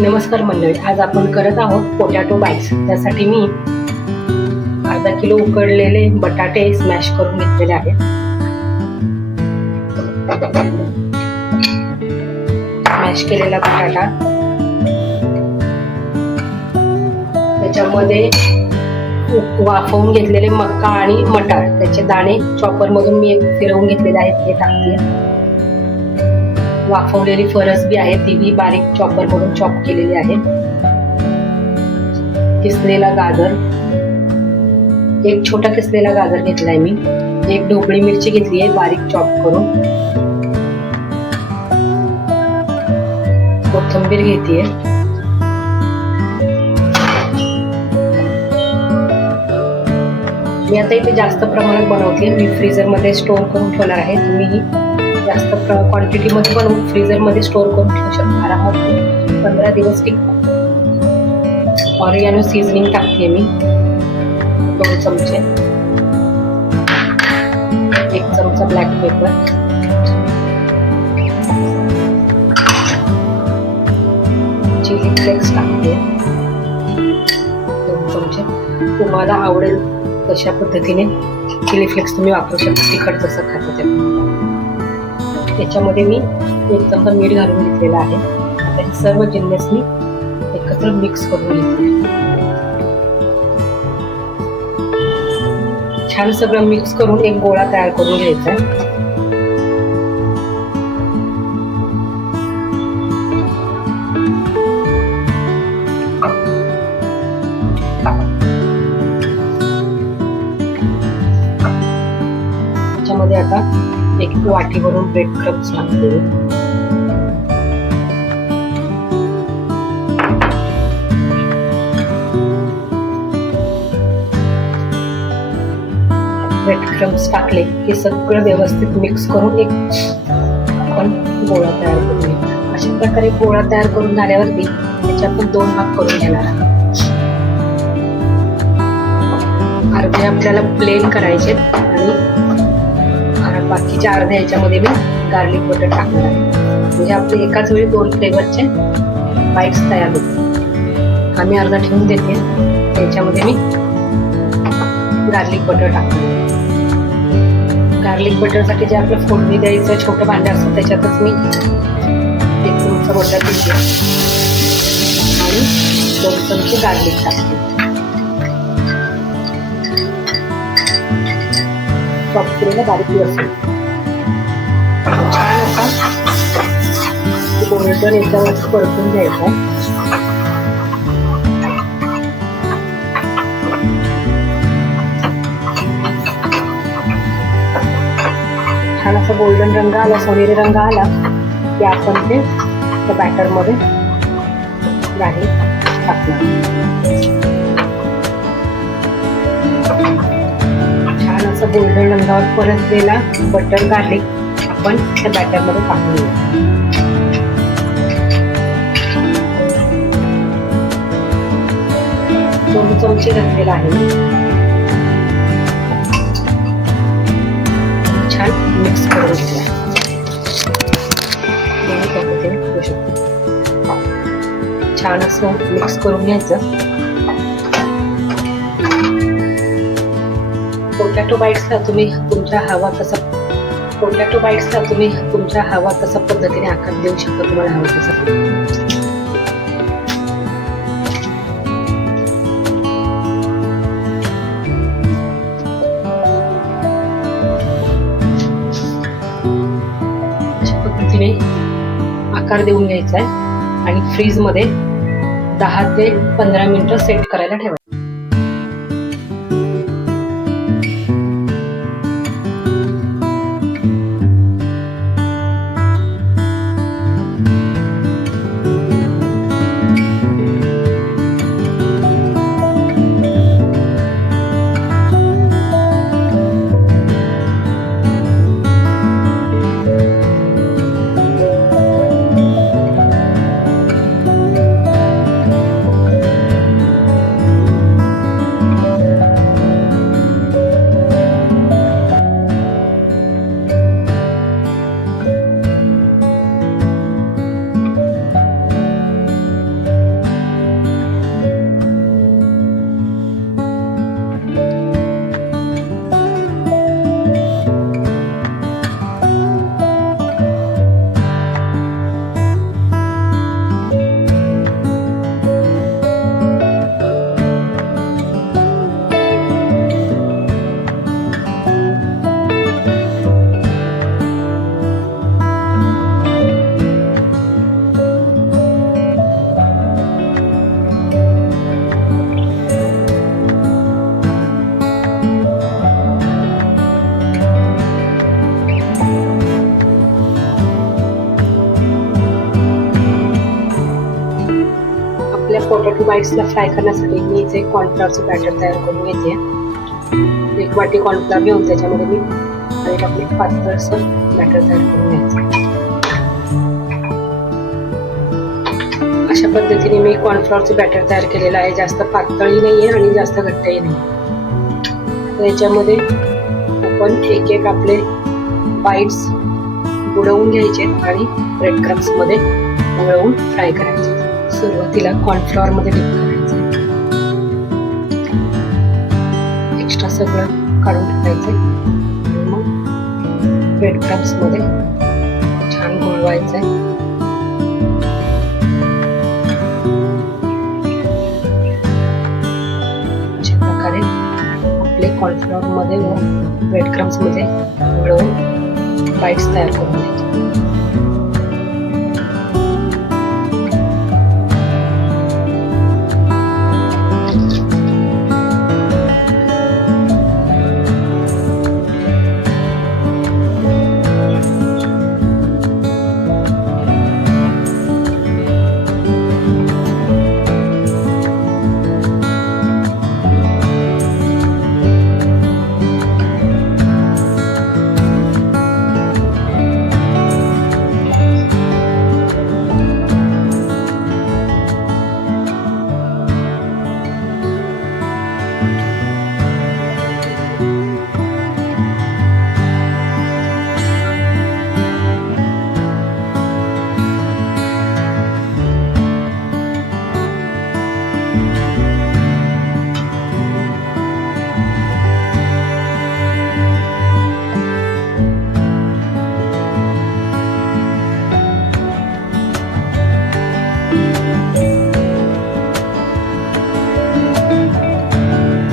नमस्कार मंडळी, आज आपण करत आहोत पोटॅटो बाईट्स. त्यासाठी मी अर्धा किलो उकडलेले बटाटे स्मॅश करून घेतलेले आहेत. स्मॅश केलेला बटाटा, त्याच्यामध्ये वाफवून घेतलेले मका आणि मटार, त्याचे दाणे चॉपर मधून मी फिरवून घेतलेले आहेत ते टाकते. वाफवलेली फरसबी आहे, ती बी बारीक चॉपर मधून चॉप केलेली आहे. किसलेला गाजर, एक छोटा किसलेला गाजर घेतलाय मी. एक ढोबळी मिरची घेतली आहे बारीक चॉप करून. कोथिंबीर घेतलीये. मी आता इथे जास्त प्रमाणात बनवते. मी फ्रीजर मध्ये स्टोर करून ठेवणार आहे. तुम्ही जास्त क्वांटिटी मध्ये बनवून फ्रीजर मध्ये स्टोर करून ठेवू शकता. आरामात 15 दिवस टिकतात. ऑरिगॅनो सीझनिंग टाकते मी 2 चमचे. 1 चमचा ब्लॅक पेपर, चिली फ्लेक्स टाकते 2 चमचे. तुम्हाला आवडेल तशा पद्धतीने चिली फ्लेक्स तुम्ही वापरू शकता, तिखट जसं खातं ते. त्याच्यामध्ये मी 1 चमचा मीठ घालून घेतलेला आहे. आता हे सर्व जिन्नस मी एकत्र मिक्स करून घेतले. छान सगळं मिक्स करून एक गोळा तयार करून घ्यायचा आहे. त्याच्यामध्ये आता 1 वाटी भरून ब्रेड क्रम्स टाकते. ब्रेड क्रम्स टाकले की सगळं व्यवस्थित मिक्स करून एक आपण गोळा तयार करून घेऊ. अशा प्रकारे गोळा तयार करून झाल्यावरती त्याचे आपण 2 भाग करून घेणार आहोत. अर्धे आपल्याला प्लेन करायचे आणि बाकीच्या अर्ध्या ह्याच्यामध्ये मी गार्लिक बटर टाकणार आहे. म्हणजे आपले एकाच वेळी 2 फ्लेवरचे बाईट्स तयार होतील. आम्ही अर्धा ठेवून देते. त्याच्यामध्ये मी गार्लिक बटर टाकते. गार्लिक बटरसाठी जे आपलं फोडणी द्यायचं छोटं भांडं असतं त्याच्यातच मी 1 चमचा बटर घेते आणि 2 चमचे गार्लिक टाकते. चॉप केलेला बारीक लसूण छान असा गोल्डन याच्यावर परतून घ्यायचा. छान असा गोल्डन रंग आला, सोनेरी रंग आला की आपण ते त्या बॅटर मध्ये टाकणार. छान असं गोल्डन रंगावर परतलेला बटर गार्लिक आपण त्या बॅटर मध्ये टाकून घेऊ. 2 चमचे घातलेला आहे. छान मिक्स करून घेऊया. छान असं मिक्स करून घ्यायचं. पोटॅटो बाईट्सला तुम्ही तुमच्या हवा तसा पद्धतीने आकार देऊ शकता. तुम्हाला हवा तसा. अशा पद्धतीने आकार देऊन घ्यायचा आहे आणि फ्रीज मध्ये 10 ते 15 मिनिटं सेट करायला ठेवायचं. आपल्या पोटॅटो बाईट्सला फ्राय करण्यासाठी मी इथे कॉर्नफ्लॉवरचं बॅटर तयार करून घेते. 1 वाटी कॉर्नफ्लॉवर घेऊन त्याच्यामध्ये मी आणि आपले पातळसर बॅटर तयार करून घ्यायचं. अशा पद्धतीने मी कॉर्नफ्लॉवरचं बॅटर तयार केलेलं आहे. जास्त पातळही नाही आहे आणि जास्त घट्टही नाही. याच्यामध्ये आपण एक एक आपले बाईट्स बुडवून घ्यायचे आणि ब्रेड क्रम्स मध्ये वळवून फ्राय करायचे. सुरुवातीला कॉर्नफ्लॉवर मध्ये डिप करायचे, एक्स्ट्रा सगळं काढून टाकायचे. मग ब्रेड क्रम्स मध्ये छान घोळवायचे. अशा प्रकारे आपले कॉर्नफ्लॉवर मध्ये व ब्रेड क्रम्स मध्ये वळवून बाईट्स तयार करून घ्यायचे.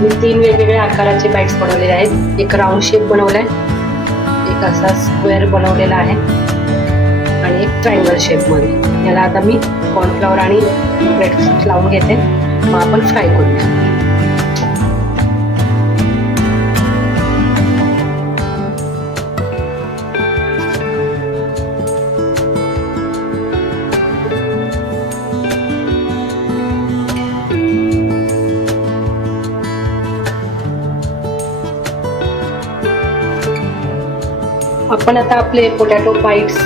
मी 3 वेगवेगळ्या आकाराचे बाईट्स बनवलेले आहेत. एक राऊंड शेप बनवलाय, एक असा स्क्वेअर बनवलेला आहे आणि एक ट्रायंगल शेप मध्ये. याला आता मी कॉर्नफ्लॉवर आणि ब्रेड लावून घेते. मग आपण फ्राय करूया. आपण आता आपले पोटॅटो बाईट्स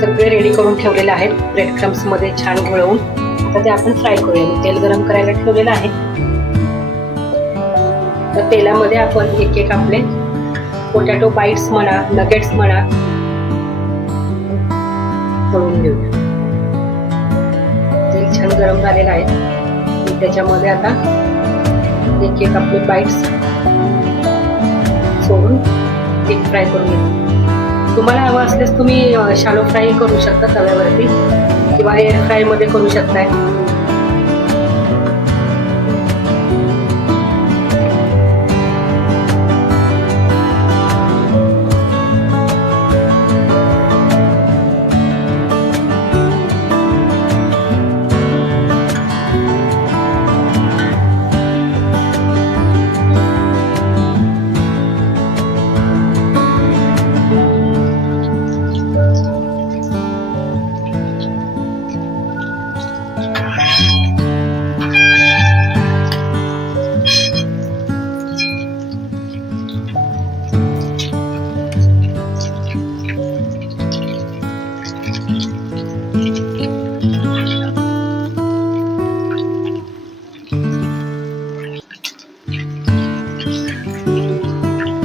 सगळे रेडी करून ठेवलेले आहेत ब्रेड क्रम्स मध्ये छान घोळवून. आता ते आपण फ्राय करूया. मी तेल गरम करायला ठेवलेलं आहे. तर तेलामध्ये आपण एक एक आपले पोटॅटो बाईट्स म्हणा, नगेट्स म्हणा, तळून घेऊया. तेल छान गरम झालेलं आहे. त्याच्यामध्ये आता एक एक आपले बाईट्स सोडून डीप फ्राय करून घेऊ. तुम्हाला हवं असल्यास तुम्ही शालो फ्राय करू शकता तव्यावरती किंवा एअर फ्राय मध्ये करू शकताय.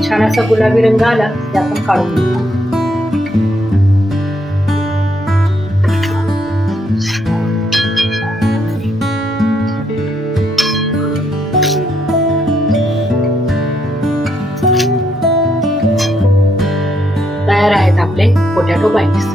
छान असा गुलाबी रंग आला की आपण काढून घेऊ. तयार आहेत आपले पोटॅटो बाईट्स.